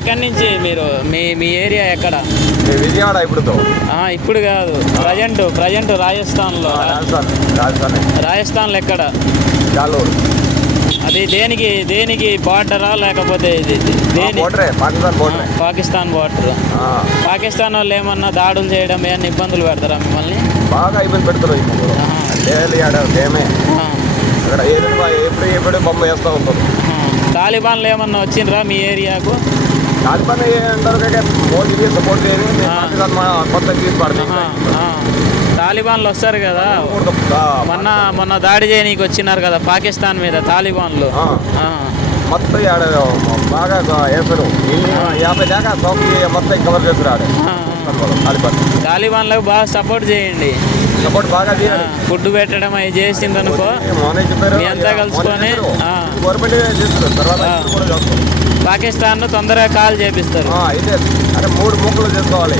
ఎక్కడి నుంచి మీరు మీ మీ ఏరియా ఎక్కడ? విజయవాడ ఇప్పుడు కాదు, ప్రజెంట్ రాజస్థాన్లో. రాజస్థాన్లో ఎక్కడ? అది దేనికి బార్డరా లేకపోతే పాకిస్తాన్ బార్డర్? పాకిస్తాన్ వాళ్ళు ఏమన్నా దాడులు చేయడం ఏమన్నా ఇబ్బందులు పెడతారా మిమ్మల్ని? బాగా ఇబ్బంది పెడతారు. ఎప్పుడు బొమ్మ వేస్తూ ఉంటారు. తాలిబాన్లు ఏమన్నా వచ్చిండ్రా మీ ఏరియాకు? తాలిబాన్ మోదీకి సపోర్ట్ తాలిబాన్లు వస్తారు కదా, మొన్న దాడి చేయనీకి వచ్చినారు కదా పాకిస్తాన్ మీద తాలిబాన్లు. మొత్తం బాగా వేస్తారు. 50 దాకా మొత్తం కవర్ చేస్తారు. తాలిబాన్లకు బాగా సపోర్ట్ చేయండి. సపోర్ట్ బాగా చేయాలి. ఫుడ్ పెట్టడం అవి చేసిందనుకో మీ అంతా కలుసుకొని పాకిస్తాన్ తొందరగా కాల్ చేపిస్తారు. అయితే అంటే 3 ముక్కలు చేసుకోవాలి.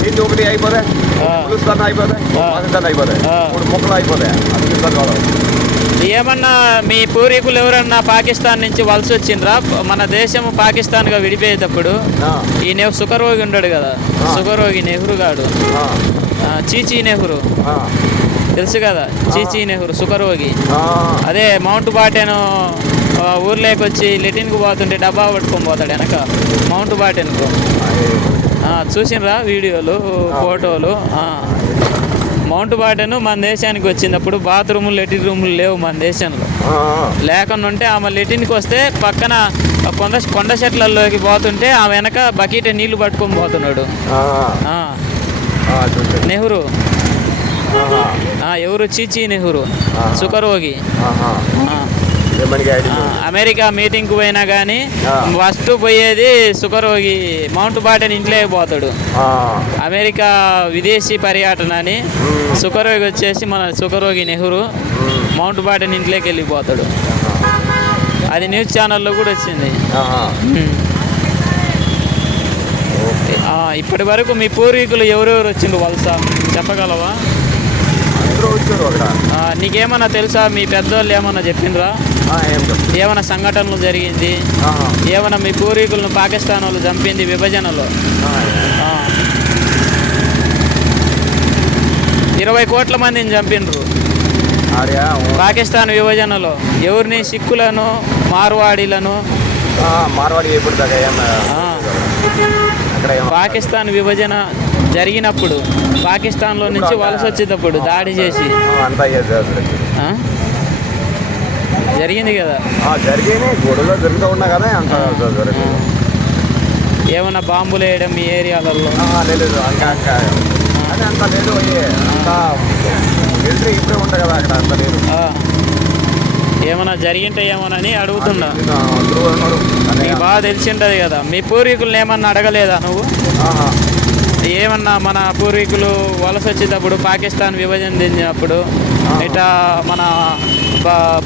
దీన్ని ఒకటి అయిపోతాయి, హిందుస్థాన్ అయిపోతాయి, పాకిస్తాన్ అయిపోతాయి. 3 ముక్కలు అయిపోతాయి. ఏమన్నా మీ పూర్వీకులు ఎవరన్నా పాకిస్తాన్ నుంచి వలస వచ్చిండ్రా? మన దేశం పాకిస్తాన్గా విడిపోయేటప్పుడు ఈ సుఖరోగి ఉన్నాడు కదా, సుఖరోగి నెహ్రూ గాడు, చీచీ నెహ్రూ తెలుసు కదా, చీచీ నెహ్రూ సుఖరోగి. అదే మౌంట్ బాటెన్ ఊర్లోకి వచ్చి లెటిన్కు పోతుంటే డబ్బా పట్టుకొని పోతాడు వెనక మౌంట్ బాటెన్కు. చూసినరా వీడియోలు, ఫోటోలు? మౌంట్ బాటెన్ మన దేశానికి వచ్చినప్పుడు బాత్రూములు, లెటిన్ రూములు లేవు మన దేశంలో. లేకుండా ఉంటే ఆమె లెటిన్కి వస్తే పక్కన కొండ చెట్లలోకి పోతుంటే ఆమె వెనక బకెట్ నీళ్లు పట్టుకొని పోతున్నాడు నెహ్రూ. ఎవరు? చీచీ నెహ్రూ సుఖరోగి. అమెరికా మీటింగ్కి పోయినా కానీ ఫస్ట్ పోయేది సుఖరోగి మౌంట్ బాటెన్ ఇంట్లోకి పోతాడు. అమెరికా విదేశీ పర్యటన అని సుఖరోగి వచ్చేసి మన సుఖరోగి నెహ్రూ మౌంట్ బాటెన్ ఇంట్లోకి వెళ్ళిపోతాడు. అది న్యూస్ ఛానల్లో కూడా వచ్చింది. ఇప్పటి వరకు మీ పూర్వీకులు ఎవరెవరు వచ్చిండ్రు వలస చెప్పగలవా? నీకేమన్నా తెలుసా? మీ పెద్దవాళ్ళు ఏమన్నా చెప్పిండ్రా? ఏమైనా సంఘటనలు జరిగింది? ఏమైనా మీ పూర్వీకులను పాకిస్తాన్ వాళ్ళు చంపింది విభజనలో? 20 కోట్ల మందిని చంపిండ్రు పాకిస్తాన్ విభజనలో. ఎవరిని? సిక్కులను, మార్వాడీలను. పాకిస్తాన్ విభజన జరిగినప్పుడు పాకిస్తాన్లో నుంచి వలస వచ్చేటప్పుడు దాడి చేసి జరిగింది కదా. ఏమన్నా బాంబులు వేయడం మీ ఏరియాలలో? ఏమన్నా జరిగింటాయేమోనని అడుగుతున్నా. నీకు బాగా తెలిసి ఉంటుంది కదా. మీ పూర్వీకులను ఏమన్నా అడగలేదా నువ్వు? ఏమన్నా మన పూర్వీకులు వలస వచ్చేటప్పుడు పాకిస్తాన్ విభజన చెందినప్పుడు ఇట్లా మన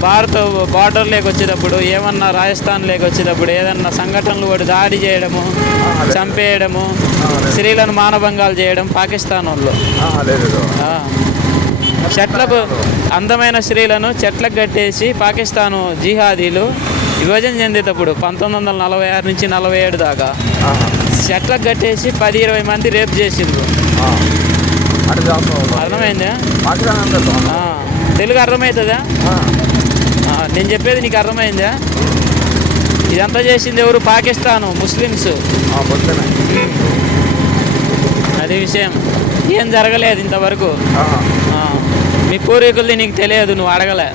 భారత్ బార్డర్లోకి వచ్చేటప్పుడు ఏమన్నా రాజస్థాన్లోకి వచ్చేటప్పుడు ఏదన్నా సంఘటనలు కూడా దాడి చేయడము, చంపేయడము, స్త్రీలను మానభంగాలు చేయడం పాకిస్తాన్ వాళ్ళు. చెట్లకు అందమైన స్త్రీలను చెట్లకు కట్టేసి పాకిస్తాను జిహాదీలు విభజన చెందేటప్పుడు 1946 నుంచి 47 దాకా చెట్లకు కట్టేసి 10-20 మంది రేప్ చేసిండ్రు. అర్థమైందా? తెలుగు అర్థమవుతుందా? నేను చెప్పేది నీకు అర్థమైందా? ఇదంతా చేసింది ఎవరు? పాకిస్తాను ముస్లిమ్స్. అది విషయం. ఏం జరగలేదు ఇంతవరకు. మీ పూర్వీకులది నీకు తెలియదు, నువ్వు అడగలే.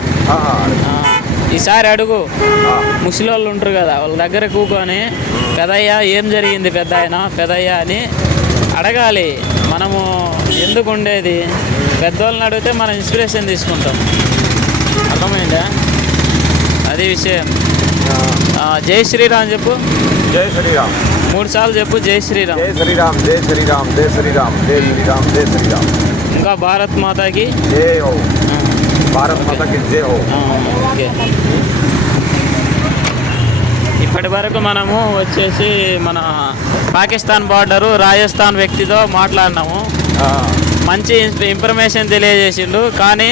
ఈసారి అడుగు. ముసలోళ్ళు ఉంటారు కదా, వాళ్ళ దగ్గర కూకొని పెదయ్య ఏం జరిగింది పెదయ్య అని అడగాలి. మనము ఎందుకు ఉండేది? పెద్దవాళ్ళని అడిగితే మనం ఇన్స్పిరేషన్ తీసుకుంటాం. అర్థమైందా? అది విషయం. జై శ్రీరామ్ చెప్పు. జై శ్రీరామ్ 3 సార్లు చెప్పు. జై శ్రీరామ్. జై శ్రీరామ్, జై శ్రీరామ్, జై శ్రీరామ్, జై శ్రీరామ్, జై శ్రీరామ్. ఇంకా భారత్ మాతాకి జై హో. భారత్ మాతాకి జై హో. ఓకే. ఇప్పటి వరకు మనము వచ్చేసి మన పాకిస్తాన్ బార్డరు రాజస్థాన్ వ్యక్తితో మాట్లాడినాము. మంచి ఇన్ఫర్మేషన్ తెలియజేసిండు. కానీ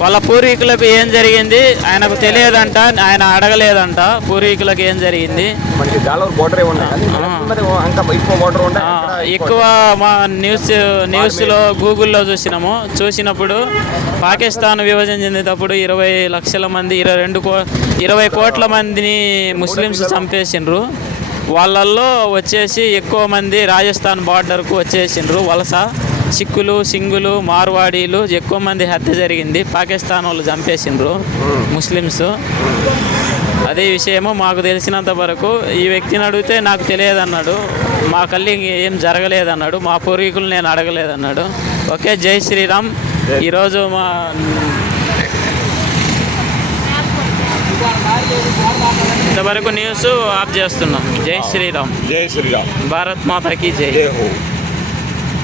వాళ్ళ పూర్వీకులకు ఏం జరిగింది ఆయనకు తెలియదంట, ఆయన అడగలేదంట పూర్వీకులకు ఏం జరిగింది. మనకి జాలూరు బోర్డరే ఉన్నాయి కానీ ఇంకా ఎక్కువ బోర్డర్ ఉంటాయి. ఎక్కువ మా న్యూస్లో గూగుల్లో చూసినప్పుడు పాకిస్తాన్ విభజన చెందేటప్పుడు 20 లక్షల మంది 20 కోట్ల మందిని ముస్లిమ్స్ చంపేసిండ్రు. వాళ్ళల్లో వచ్చేసి ఎక్కువ మంది రాజస్థాన్ బార్డర్కు వచ్చేసిండ్రు వలస. సిక్కులు, సింగులు, మార్వాడీలు ఎక్కువ మంది హత్య జరిగింది. పాకిస్తాన్ వాళ్ళు చంపేసిండ్రు ముస్లిమ్స్. అదే విషయము మాకు తెలిసినంత వరకు. ఈ వ్యక్తిని అడిగితే నాకు తెలియదన్నాడు, మా కళ్ళి ఏం జరగలేదన్నాడు, మా పూర్వీకులు నేను అడగలేదన్నాడు. ఓకే, జై శ్రీరామ్. ఈరోజు మా ఇంతవరకు న్యూస్ ఆఫ్ చేస్తున్నాం. జై శ్రీరామ్. జై శ్రీరామ్. భారత్ మాతాకి జై. జై హో.